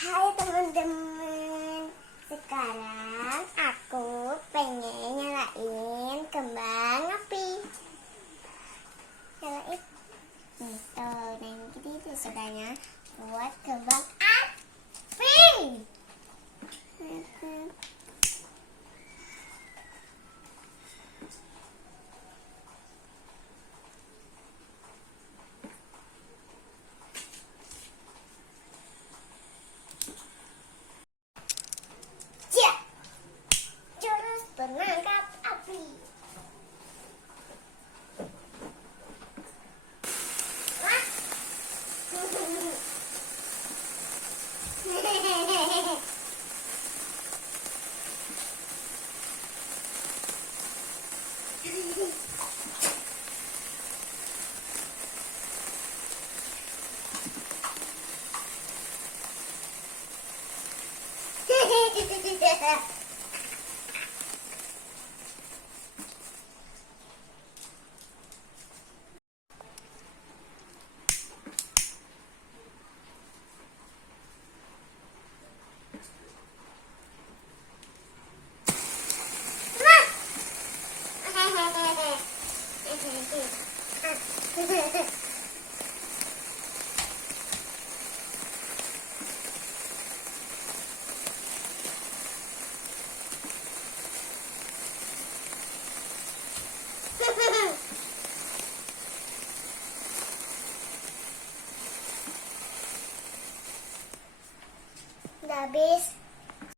Hai teman-teman, sekarang aku pengen nyalain kembang api. Nyalain gitu, dan gitu sudahnya buat kembang api. Jurus penangkap api.